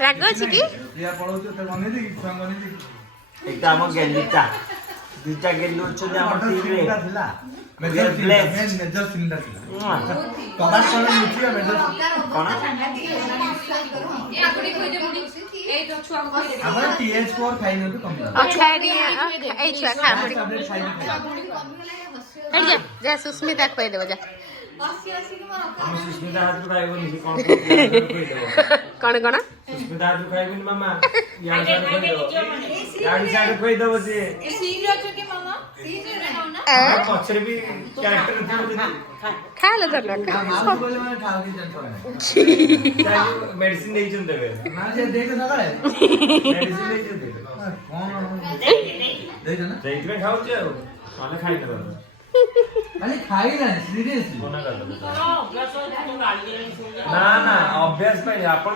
ରାଗ ଅଛି କି? ଏଇଟା ଆମ ଗେଲିଟା ଦୁଇଟା ଗେଲୁ ଅଛନ୍ତି ଆମ ଟିମରେ ସୁସ୍ମିତା ଖୁଆଇଦେବ ଯା ସୁସ୍ମିତା ହାତରୁ ଖାଇବନି ସେ କଣ କଣ କଣ ସୁସ୍ମିତା ହାତରୁ ଖାଇବନି ମାମା ଇଆଡେ ସିଆଡେ ଖୁଆଇଦବ ସିଏ ପଛରେ ବି କ୍ୟାରେକ୍ଟର ଖାଇଲେ ତ ମେଡିସିନ ଦେଇଛନ୍ତି ଦେବେ ମେଡିସିନ ଦେଇଛନ୍ତି ସେଇଥିପାଇଁ ଖାଉଛି ଆଉ ନହେଲେ ଖାଇଦେବ ନା ନା ଅଭ୍ୟାସ ପାଇଁ ଆପଣ